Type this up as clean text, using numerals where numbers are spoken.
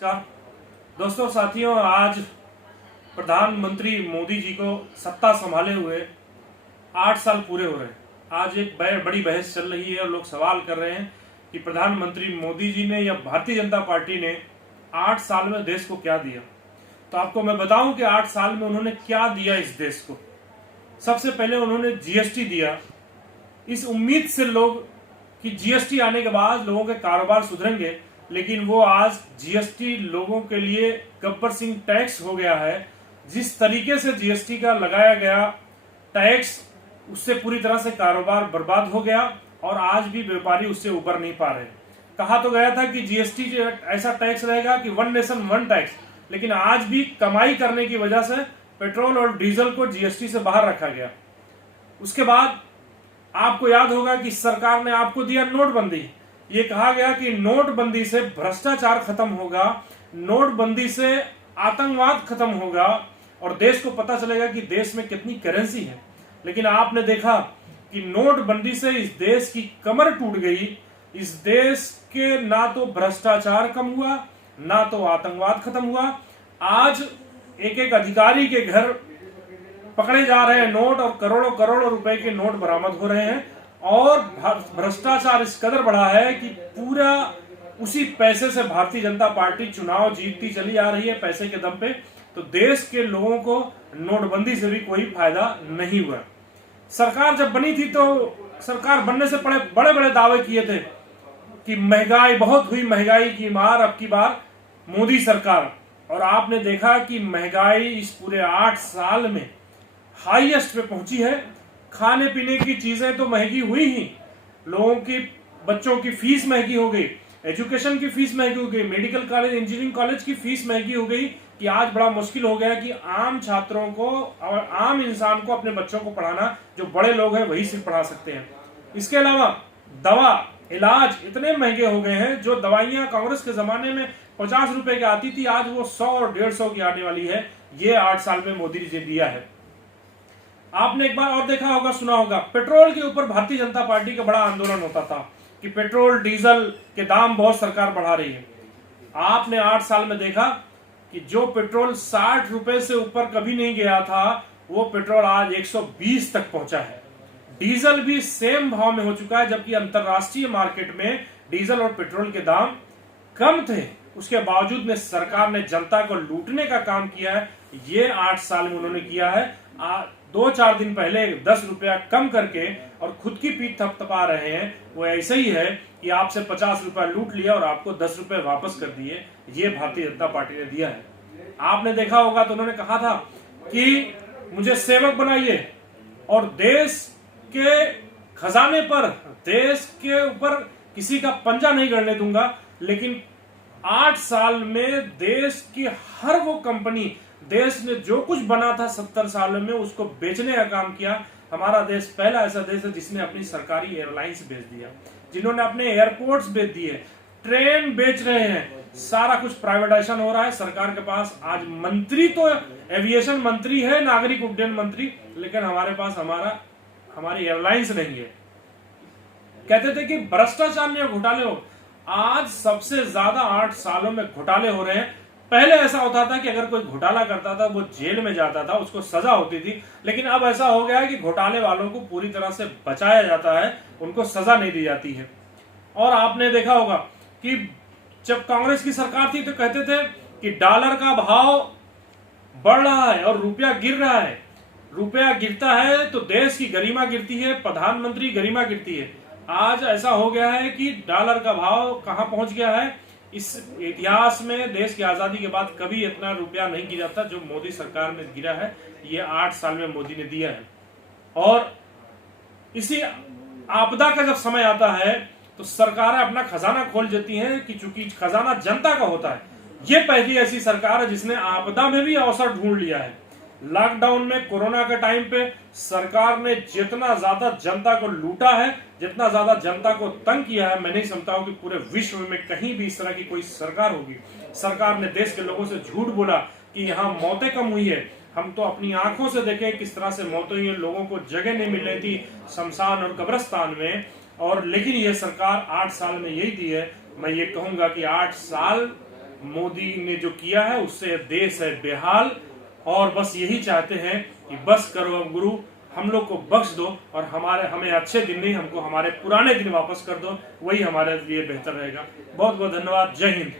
नमस्कार दोस्तों, साथियों। आज प्रधानमंत्री मोदी जी को सत्ता संभाले हुए 8 साल पूरे हो रहे हैं। आज एक बड़ी बहस चल रही है और लोग सवाल कर रहे हैं कि प्रधानमंत्री मोदी जी ने या भारतीय जनता पार्टी ने 8 साल में देश को क्या दिया। तो आपको मैं बताऊं कि 8 साल में उन्होंने क्या दिया इस देश को। सबसे पहले उन्होंने जीएसटी दिया, इस उम्मीद से लोग कि जीएसटी आने के बाद लोगों के कारोबार सुधरेंगे, लेकिन वो आज जीएसटी लोगों के लिए गब्बर सिंह टैक्स हो गया है। जिस तरीके से जीएसटी का लगाया गया टैक्स, उससे पूरी तरह से कारोबार बर्बाद हो गया और आज भी व्यापारी उससे उबर नहीं पा रहे। कहा तो गया था कि जीएसटी ऐसा टैक्स रहेगा कि वन नेशन वन टैक्स, लेकिन आज भी कमाई करने की वजह से पेट्रोल और डीजल को जीएसटी से बाहर रखा गया। उसके बाद आपको याद होगा कि सरकार ने आपको दिया नोटबंदी। ये कहा गया कि नोटबंदी से भ्रष्टाचार खत्म होगा, नोटबंदी से आतंकवाद खत्म होगा और देश को पता चलेगा कि देश में कितनी करेंसी है। लेकिन आपने देखा कि नोटबंदी से इस देश की कमर टूट गई। इस देश के ना तो भ्रष्टाचार कम हुआ, ना तो आतंकवाद खत्म हुआ। आज एक एक अधिकारी के घर पकड़े जा रहे हैं नोट और करोड़ों करोड़ों रुपए के नोट बरामद हो रहे हैं और भ्रष्टाचार इस कदर बढ़ा है कि पूरा उसी पैसे से भारतीय जनता पार्टी चुनाव जीतती चली आ रही है, पैसे के दम पे। तो देश के लोगों को नोटबंदी से भी कोई फायदा नहीं हुआ। सरकार जब बनी थी तो सरकार बनने से बड़े बड़े दावे किए थे कि महंगाई बहुत हुई, महंगाई की मार अब की बार मोदी सरकार। और आपने देखा कि महंगाई इस पूरे 8 साल में हाईएस्ट पे पहुंची है। खाने पीने की चीजें तो महंगी हुई ही, लोगों की बच्चों की फीस महंगी हो गई, एजुकेशन की फीस महंगी हो गई, मेडिकल कॉलेज इंजीनियरिंग कॉलेज की फीस महंगी हो गई कि आज बड़ा मुश्किल हो गया कि आम छात्रों को और आम इंसान को अपने बच्चों को पढ़ाना, जो बड़े लोग हैं वही सिर्फ पढ़ा सकते हैं। इसके अलावा दवा इलाज इतने महंगे हो गए हैं, जो दवाइयां कांग्रेस के जमाने में 50 रुपए की आती थी, आज वो 100 और 150 की आने वाली है। ये 8 साल में मोदी जी ने दिया है। आपने एक बार और देखा होगा, सुना होगा, पेट्रोल के ऊपर भारतीय जनता पार्टी का बड़ा आंदोलन होता था कि पेट्रोल डीजल के दाम बहुत सरकार बढ़ा रही है। आपने 8 साल में देखा कि जो पेट्रोल 60 रुपए से ऊपर कभी नहीं गया था, वो पेट्रोल आज 120 तक पहुंचा है। डीजल भी सेम भाव में हो चुका है, जबकि अंतरराष्ट्रीय मार्केट में डीजल और पेट्रोल के दाम कम थे। उसके बावजूद में सरकार ने जनता को लूटने का काम किया है। ये 8 साल में उन्होंने किया है। 2-4 दिन पहले 10 रुपया कम करके और खुद की पीठ थपथपा रहे हैं। वो ऐसे ही है कि आपसे 50 रुपया लूट लिया और आपको 10 रुपए वापस कर दिए। ये भारतीय जनता पार्टी ने दिया है। आपने देखा होगा तो उन्होंने कहा था कि मुझे सेवक बनाइए और देश के खजाने पर, देश के ऊपर किसी का पंजा नहीं गड़ने दूंगा। लेकिन 8 साल में देश की हर वो कंपनी, देश ने जो कुछ बना था 70 सालों में, उसको बेचने का काम किया। हमारा देश पहला ऐसा देश है जिसने अपनी सरकारी एयरलाइंस बेच दिया, जिन्होंने अपने एयरपोर्ट्स बेच दिए, ट्रेन बेच रहे हैं, सारा कुछ प्राइवेटाइजेशन हो रहा है। सरकार के पास आज मंत्री तो एविएशन मंत्री है, नागरिक उड्डयन मंत्री, लेकिन हमारे पास हमारी एयरलाइंस नहीं है। कहते थे कि भ्रष्टाचार में घोटाले हो, आज सबसे ज्यादा 8 सालों में घोटाले हो रहे हैं। पहले ऐसा होता था कि अगर कोई घोटाला करता था वो जेल में जाता था, उसको सजा होती थी, लेकिन अब ऐसा हो गया है कि घोटाले वालों को पूरी तरह से बचाया जाता है, उनको सजा नहीं दी जाती है। और आपने देखा होगा कि जब कांग्रेस की सरकार थी तो कहते थे कि डॉलर का भाव बढ़ रहा है और रुपया गिर रहा है, रुपया गिरता है तो देश की गरिमा गिरती है, प्रधानमंत्री गरिमा गिरती है। आज ऐसा हो गया है कि डॉलर का भाव कहां पहुंच गया है। इस इतिहास में देश की आजादी के बाद कभी इतना रुपया नहीं गिरा था जो मोदी सरकार में गिरा है। ये 8 साल में मोदी ने दिया है। और इसी आपदा का जब समय आता है तो सरकारें अपना खजाना खोल देती हैं कि चूंकि खजाना जनता का होता है। ये पहली ऐसी सरकार है जिसने आपदा में भी अवसर ढूंढ लिया है। लॉकडाउन में, कोरोना के टाइम पे सरकार ने जितना ज्यादा जनता को लूटा है, जितना ज्यादा जनता को तंग किया है, मैं नहीं समझता हूं कि पूरे विश्व में कहीं भी इस तरह की कोई सरकार होगी। सरकार ने देश के लोगों से झूठ बोला कि यहाँ मौतें कम हुई है। हम तो अपनी आंखों से देखें किस तरह से मौतें हुई है, लोगों को जगह नहीं मिल रही थी शमशान और कब्रिस्तान में। और लेकिन ये सरकार 8 साल में यही दी है। मैं ये कहूंगा कि 8 साल मोदी ने जो किया है उससे देश है बेहाल, और बस यही चाहते हैं कि बस करो अब गुरु, हम लोग को बख्श दो और हमें अच्छे दिन नहीं, हमको हमारे पुराने दिन वापस कर दो, वही हमारे लिए बेहतर रहेगा। बहुत बहुत धन्यवाद। जय हिंद।